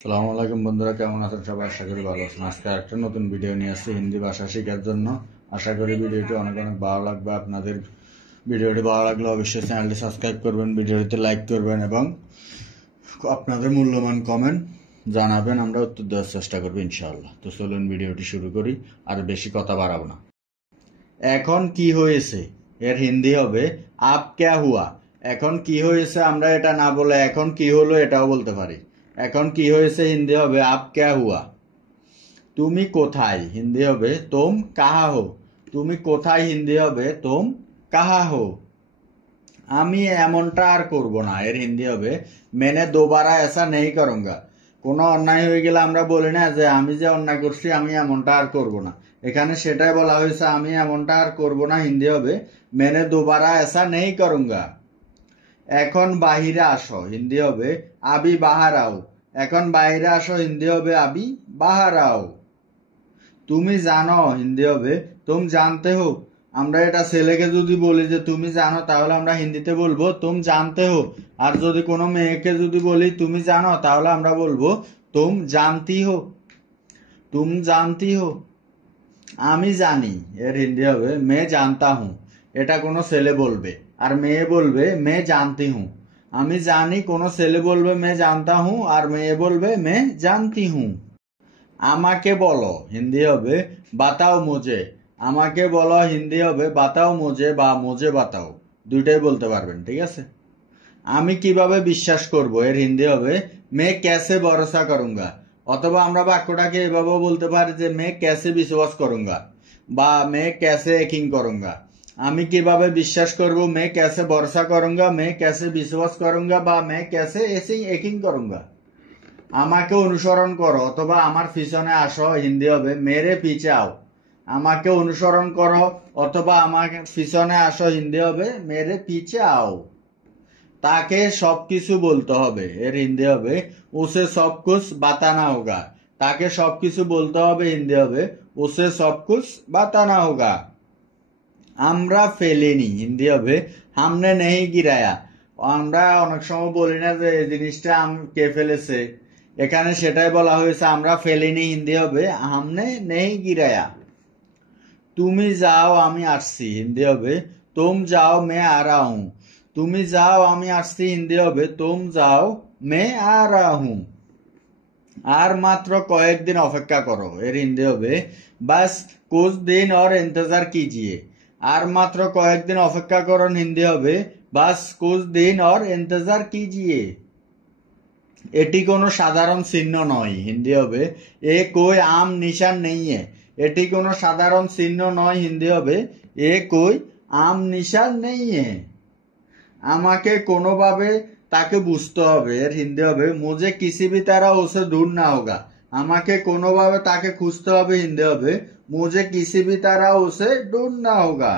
সালামু আলাইকুম বন্ধুরা, কেমন আছেন সবাই? আশা করি ভালো আছেন। আজকে একটা নতুন ভিডিও নিয়ে আসছি হিন্দি ভাষা শেখার জন্য। আশা করি ভিডিওটি অনেক অনেক ভালো লাগবে আপনাদের। ভিডিওটি ভালো লাগলে অবশ্যই চ্যানেলটি সাবস্ক্রাইব করবেন, ভিডিওটিতে লাইক করবেন এবং আপনাদের মূল্যবান কমেন্ট জানাবেন। আমরা উত্তর দেওয়ার চেষ্টা করবো ইনশাআল্লাহ। তো চলুন ভিডিওটি শুরু করি, আর বেশি কথা বাড়াবো না। এখন কি হয়েছে এর হিন্দি হবে আপ ক্যা হুয়া। এখন কি হয়েছে আমরা এটা না বলে এখন কি হলো এটাও বলতে পারি। এখন কি হয়েছে হিন্দি হবে আপ ক্যা হুয়া। তুমি কোথায় হিন্দি হবে তুম কাহা হো। তুমি কোথায় হিন্দি হবে তুম কাহা হো। আমি এমনটা আর করব না এর হিন্দি হবে মেনে দোবারা এসা নেই করুঙ্গা। কোনো অন্যায় হয়ে গেলে আমরা বলি না যে আমি যে অন্যায় করছি আমি এমনটা আর করব না। এখানে সেটাই বলা হয়েছে, আমি এমনটা আর করব না হিন্দি হবে মেনে দোবারা এসা নেই করুঙ্গা। এখন বাহিরে আসো হিন্দি হবে আবি বাহার আও। এখন বাইরে আসো হিন্দি হবে আবি বাহার আও। তুমি জানো হিন্দি হবে তুম জানতে হো। আমরা এটা ছেলেকে যদি বলি যে তুমি জানো, তাহলে আমরা হিন্দিতে বলবো তুম জানতে হো। আর যদি কোনো মেয়েকে যদি বলি তুমি জানো, তাহলে আমরা বলবো তুম জানতি হো। তুম জানতি হো। আমি জানি এর হিন্দি হবে মে জানতা হুঁ। এটা কোনো ছেলে বলবে, আর মেয়ে বলবে মে জানতি হুঁ। আমি জানি কোনো ছেলে বলবে মে জানতা হুঁ, আর মেয়ে বলবে মে জানতি হুঁ। আমাকে বলো হিন্দি হবে বাতাও মুঝে। আমাকে বলো হিন্দি হবে বাতাও মুঝে বা মুঝে বাতাও, দুইটাই বলতে পারবেন, ঠিক আছে। আমি কিভাবে বিশ্বাস করব এর হিন্দি হবে মে ক্যাসে ভরসা করুঙ্গা। অথবা আমরা বাক্যটাকে এভাবেও বলতে পারি যে মে ক্যাসে বিশ্বাস করুঙ্গা বা মে ক্যাসে একিং করুঙ্গা। আমি কিভাবে বিশ্বাস করব মে ক্যাসে ভরসা করুঙ্গা, মে ক্যাসে বিশ্বাস করুঙ্গা বা মে ক্যাসে এসে একিং করুঙ্গা। আমাকে অনুসরণ করো অথবা আমার পিছনে আসো হিন্দি হবে মেরে পিছে আও। আমাকে অনুসরণ করো অথবা আমার পিছনে আসো হিন্দি হবে মেরে পিছে আও। তাকে সবকিছু বলতে হবে এর হিন্দি হবে উসে সব কুছ বাতানা হোগা। তাকে সবকিছু বলতে হবে হিন্দি হবে উসে সব কুছ বাতানা হোগা। আমরা ফেলিনি হিন্দি হবে হামনে নেই গিরায়া। আমরা অনেক সময় বলি না যে এই জিনিসটা কে ফেলেছে, এখানে সেটাই বলা হয়েছে আমরা ফেলিনি হিন্দি হবে হামনে নেই গিরায়া। তুমি যাও আমি আসছি হিন্দি হবে তুম যাও মে আ রা হুঁ। তুমি যাও আমি আসছি হিন্দি হবে তুম যাও মে আ রা হুঁ। আর মাত্র কয়েকদিন অপেক্ষা করো এর হিন্দি হবে বাস কুছ দিন और इंतजार कीजिए। আর মাত্র কয়েকদিন অপেক্ষা করুন হিন্দি হবে বাস কুছ দিন और इंतजार कीजिए। এটি কোনো সাধারণ চিহ্ন নয় হিন্দি হবে এ কোই আম নিশান নেই। এটি কোনো সাধারণ চিহ্ন নয় হিন্দি হবে এ কোই আম নিশান নেই। আমাকে কোনোভাবে তাকে বুঝতে হবে এর হিন্দি হবে মুঝে কিসি ভি তারা ওসে দূর না হোগা। আমাকে কোনোভাবে তাকে খুঁজতে হবে হিন্দি হবে মুঝে কিসি ভি তারা ওসে দূর না হোগা।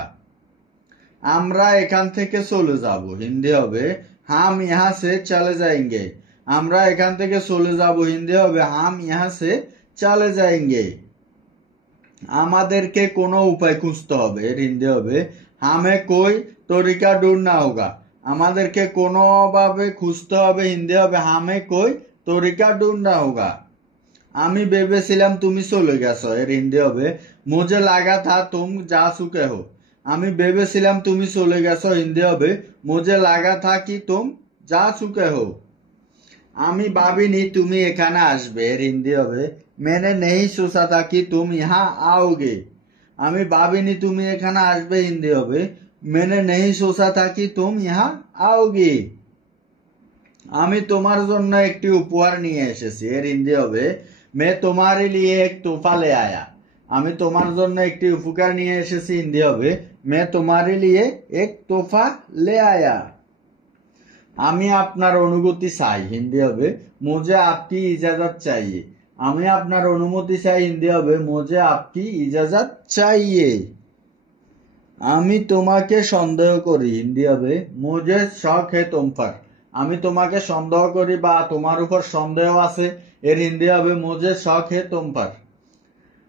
আমরা এখান থেকে চলে যাব হিন্দি হবে হাম ইহা সে চলে যাएंगे। আমরা এখান থেকে চলে যাব হিন্দি হবে হাম ইহা সে চলে যাएंगे। আমাদেরকে কোনো উপায় খুঁজতে হবে এর হিন্দি হবে হামে কোই তরিকা ঢুঁড় না হোগা। আমাদেরকে কোনোভাবে খুঁজতে হবে হিন্দি হবে হামে কোই তরিকা ঢুঁড় না হোগা। আমি ভেবেছিলাম তুমি চলে গেছো এর হিন্দি হবে মুঝে লাগা থা তুম যা চুকে হো। আমি ভেবেছিলাম তুমি চলে গেছো হিন্দি হবে মুঝে লাগা থা কি তুম যা চুকে হো। আমি ভাবিনি তুমি এখানে আসবে এর হিন্দি হবে मैंने नहीं सोचा था कि तुम यहाँ आओगे। আমি ভাবিনি তুমি এখানে আসবে হিন্দি হবে मैंने नहीं सोचा था कि तुम यहाँ आओगे। আমি তোমার জন্য একটি উপহার নিয়ে এসেছি এর হিন্দি হবে मैं तुम्हारे लिए एक तोहफा ले आया। আমি তোমার জন্য একটি উপহার নিয়ে এসেছি হিন্দি হবে मैं तुम्हारे लिए एक तोहफा ले आया। আমি আপনার অনুমতি চাই হিন্দি হবে मुझे आपकी इजाजत चाहिए। আমি আপনার অনুমতি চাই হিন্দি হবে मुझे आपकी इजाजत चाहिए। আমি তোমাকে সন্দেহ করি হিন্দি হবে मुझे शक है तुम पर। আমি তোমাকে সন্দেহ করি বা তোমার উপর সন্দেহ আছে এর হিন্দি হবে मुझे शक है तुम पर।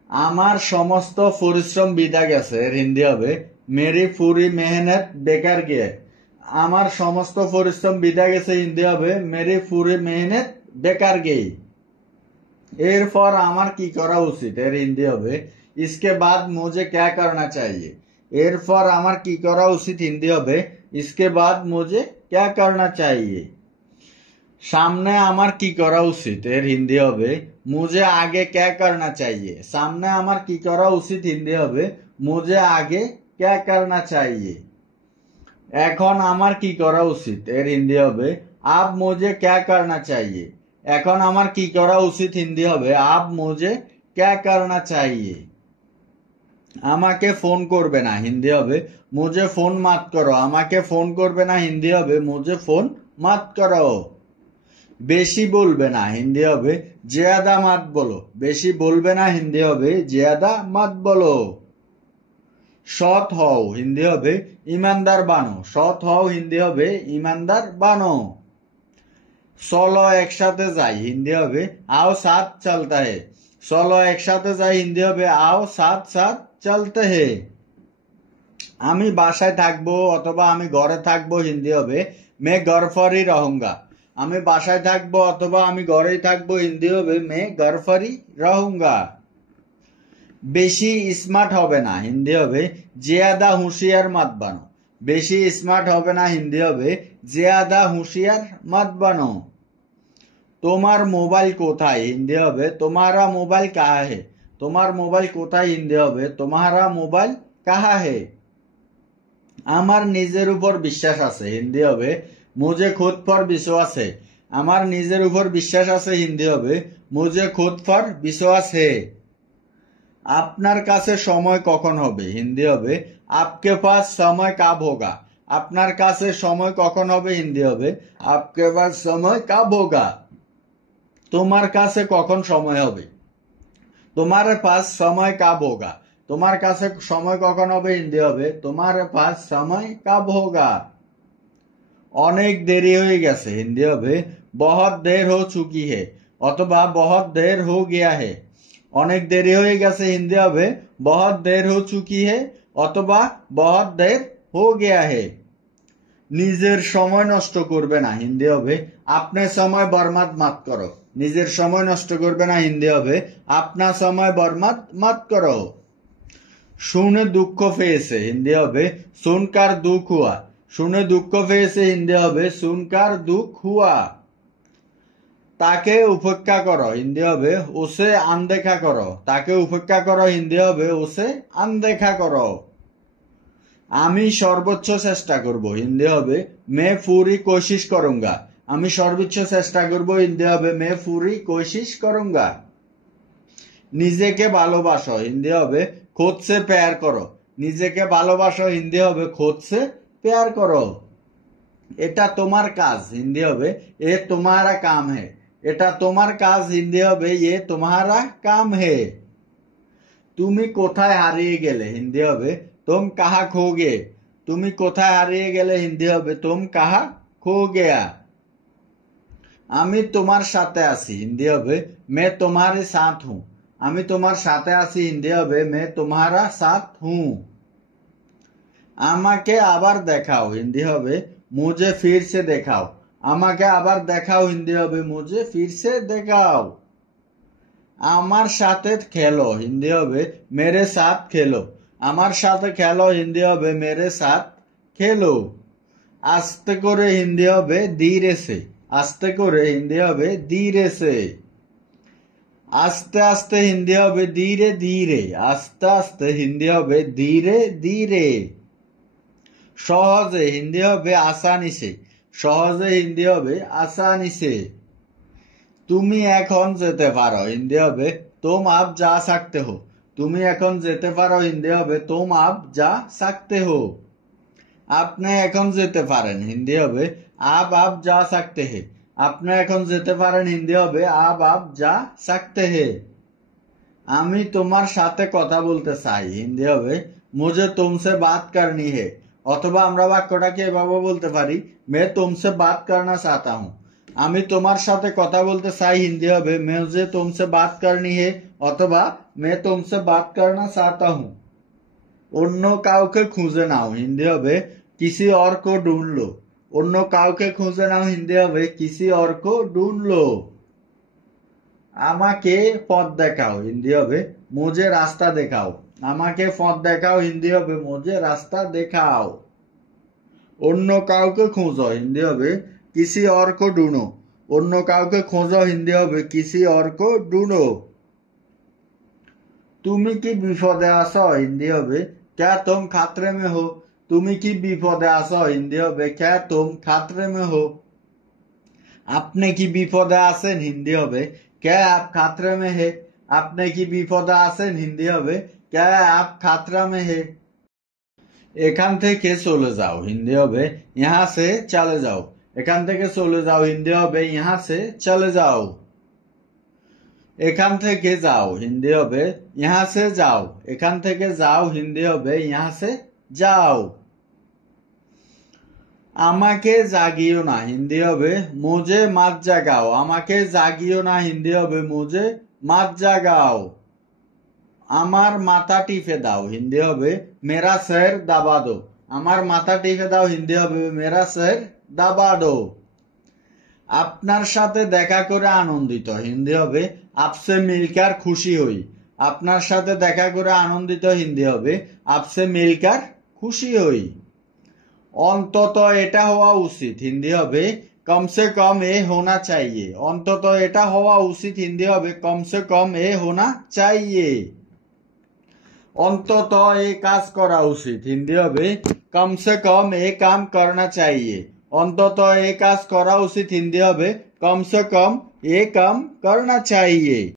আমার সমস্ত পরিশ্রম বৃথা গেছে এর হিন্দি হবে मेरी पूरी मेहनत बेकार गई। আমার সমস্ত পরিশ্রম বৃথা গেছে হিন্দি হবে मेरी पूरी मेहनत बेकार गई। এরপর আমার কি করা উচিত এর হিন্দি হবে इसके बाद मुझे क्या करना चाहिए। এরপর আমার কি করা উচিত হিন্দি হবে इसके बाद मुझे क्या करना चाहिए। সামনে আমার কি করা উচিত এর হিন্দি হবে मुझे आगे क्या करना चाहिए। সামনে আমার কি করা উচিত হিন্দি হবে मुझे आगे क्या करना चाहिए। এখন আমার কি করা উচিত এর হিন্দি হবে अब मुझे क्या करना चाहिए। এখন আমার কি করা উচিত হিন্দি হবে अब मुझे क्या करना चाहिए। আমাকে ফোন করবে না হিন্দি হবে मुझे फोन मत करो। আমাকে ফোন করবে না হিন্দি হবে मुझे फोन मत करो। বেশি বলবে না হিন্দি হবে ज्यादा मत बोलो। বেশি বলবে না হিন্দি হবে ज्यादा मत बोलो। সৎ হও হিন্দি হবে ईमानदार বানো। সৎ হও হিন্দি হবে ईमानदार বানো। চলো একসাথে যাই হিন্দি হবে आओ साथ चलता है। চলো একসাথে যাই হিন্দি হবে आओ साथ साथ चलते हैं। আমি বাসায় থাকবো অথবা আমি ঘরে থাকবো হিন্দি হবে मैं घर पर ही रहूंगा। আমি বাসায় থাকবো অথবা আমি ঘরেই থাকবো হিন্দি হবে मैं घर पर ही रहूंगा। বেশি স্মার্ট হবে না হিন্দি হবে ज्यादा होशियार मत बनो। বেশি স্মার্ট হবে না হিন্দি হবে ज्यादा होशियार मत बनो। তোমার মোবাইল কোথায় হিন্দি হবে তোমারা মোবাইল কাহা হে। তোমার মোবাইল কোথায় হিন্দি হবে তোমারা মোবাইল কাহা হে। আমার নিজের উপর বিশ্বাস আছে হিন্দি হবে मुझे खुद पर विश्वास है। আমার নিজের উপর বিশ্বাস আছে হিন্দি হবে मुझे खुद पर विश्वास है। আপনার কাছে সময় কখন হবে হিন্দি হবে आपके पास समय कब होगा। আপনার কাছে সময় কখন হবে হিন্দি হবে आपके पास समय कब होगा। তোমার কাছে কখন সময় হবে तुम्हारे पास समय कब होगा। তোমার কাছে সময় কখন হবে হিন্দি হবে तुम्हारे पास समय कब होगा। অনেক দেরি হয়ে গেছে হিন্দি হবে बहुत देर हो चुकी है অথবা बहुत देर हो गया है। অনেক দেরি হয়ে গেছে হিন্দি হবে बहुत देर हो चुकी है অথবা बहुत देर हो गया है। নিজের সময় নষ্ট করবে না হিন্দি হবে আপনি সময় বরবাদ মত করো। নিজের সময় নষ্ট করবে না হিন্দি হবে আপনা সময় বরবাদ মত করো। শুনে দুঃখ পেয়েছে হিন্দি হবে सुनकर दुख हुआ। শুনে দুঃখ পেয়েছে হিন্দি হবে सुनकर दुख हुआ। তাকে উপেক্ষা করো হিন্দি হবে उसे अनदेखा करो। তাকে উপেক্ষা করো হিন্দি হবে उसे अनदेखा करो। আমি সর্বোচ্চ চেষ্টা করব হিন্দি হবে मैं पूरी कोशिश करूंगा। আমি সর্বোচ্চ চেষ্টা করব হিন্দি হবে मैं पूरी कोशिश करूंगा। নিজেকে ভালোবাসো হিন্দি হবে खुद से प्यार करो। নিজেকে ভালোবাসো হিন্দি হবে खुद से प्यार करो। এটা তোমার কাজ হিন্দি হবে ये तुम्हारा काम है। এটা তোমার কাজ হিন্দি হবে ये तुम्हारा काम है। তুমি কোথায় হারিয়ে গেলে হিন্দি হবে तुम कहाँ खो गए। তুমি কোথায় হারিয়ে গেলে হিন্দি হবে तुम कहाँ खो गया। আমি তোমার সাথে আছি হিন্দি হবে मैं तुम्हारे साथ हूँ। আমি তোমার সাথে আছি হিন্দি হবে मैं तुम्हारा साथ हूँ। আমাকে আবার দেখাও হিন্দি হবে मुझे फिर से देखाओ। আমাকে আবার দেখাও হিন্দি হবে मुझे फिर से देखाओ। আমার সাথে খেলো হিন্দি হবে मेरे साथ खेलो। আমার সাথে খেলো হিন্দি হবে मेरे साथ खेलो। আস্তে করে হিন্দি হবে ধীরে সে। আস্তে করে হিন্দি হবে ধীরে সে। আস্তে আস্তে হিন্দি হবে ধীরে ধীরে। আস্তে আস্তে হিন্দি হবে ধীরে ধীরে। সহজে হিন্দি হবে আসানি সে। সহজে হিন্দি হবে আসানি সে। তুমি এখন যেতে পারো হিন্দি হবে तुम अब जा सकते हो। তুমি এখন যেতে পারো হিন্দি হবে तुम अब जा सकते हो। আপনি এখন যেতে পারেন হিন্দি হবে आप अब जा सकते हैं। আপনি এখন যেতে পারেন হিন্দি হবে आप अब जा सकते हैं। আমি তোমার সাথে কথা বলতে চাই হিন্দি হবে मुझे तुमसे बात करनी है। অথবা আমরা বাক্যটাকে এভাবে বলতে পারি मैं तुमसे बात करना चाहता हूँ। আমি তোমার সাথে কথা বলতে চাই হিন্দি হবে मुझे तुमसे बात करनी है অথবা मैं तुमसे बात करना चाहता हूँ। অন্য কাউকে খুঁজে নাও হিন্দি হবে किसी और को ढूंढ लो। অন্য কাউকে খুঁজে নাও হিন্দি হবে किसी और को ढूंढ लो। আমাকে পথ দেখাও হিন্দি হবে মুঝে রাস্তা দেখাও। আমাকে পথ দেখাও হিন্দি হবে মুঝে রাস্তা দেখাও। অন্য কাউকে খোঁজো হিন্দি হবে কিসি और को ढूंढो। অন্য কাউকে খোঁজো হিন্দি হবে কিসি और को ढूंढो। তুমি কি বিপদে আছো হিন্দি হবে क्या तुम खतरे में हो। তুমি কি বিপদে আছো হিন্দি হবে क्या तुम खतरे में हो। আপনি কি বিপদে আছেন হিন্দি হবে क्या आप खतरे में है। আপনি কি বিপদে আছেন হিন্দি হবে क्या आप खतरा में है। এখান থেকে চলে যাও হিন্দি হবে यहाँ से चले जाओ। এখান থেকে চলে যাও হিন্দি হবে यहाँ से चले जाओ। এখান থেকে যাও হিন্দি হবে यहाँ से जाओ। এখান থেকে যাও হিন্দি হবে यहाँ से जाओ। আমাকে জাগিও না হিন্দি হবে মুঝে मत জাগাও। আমাকে জাগিও না হিন্দি হবে মুঝে मत জাগাও। আমার মাথা টিপে দাও হিন্দি হবে मेरा सर दबा दो। আমার মাথা টিপে দাও হিন্দি হবে मेरा सर दबा दो। আপনার সাথে দেখা করে আনন্দিত হিন্দি হবে आपसे मिलकर खुशी हुई। আপনার সাথে দেখা করে আনন্দিত হিন্দি হবে आपसे मिलकर खुशी हुई। অন্তত এটা হওয়া উচিত হিন্দি হবে कम से कम ए होना चाहिए। অন্তত এটা হওয়া উচিত হিন্দি হবে कम से कम ए होना चाहिए। অন্তত এই কাজ করা উচিত হিন্দি হবে कम से कम ए काम करना चाहिए। অন্তত এই কাজ করা উচিত হিন্দি হবে कम से कम ए काम करना चाहिए।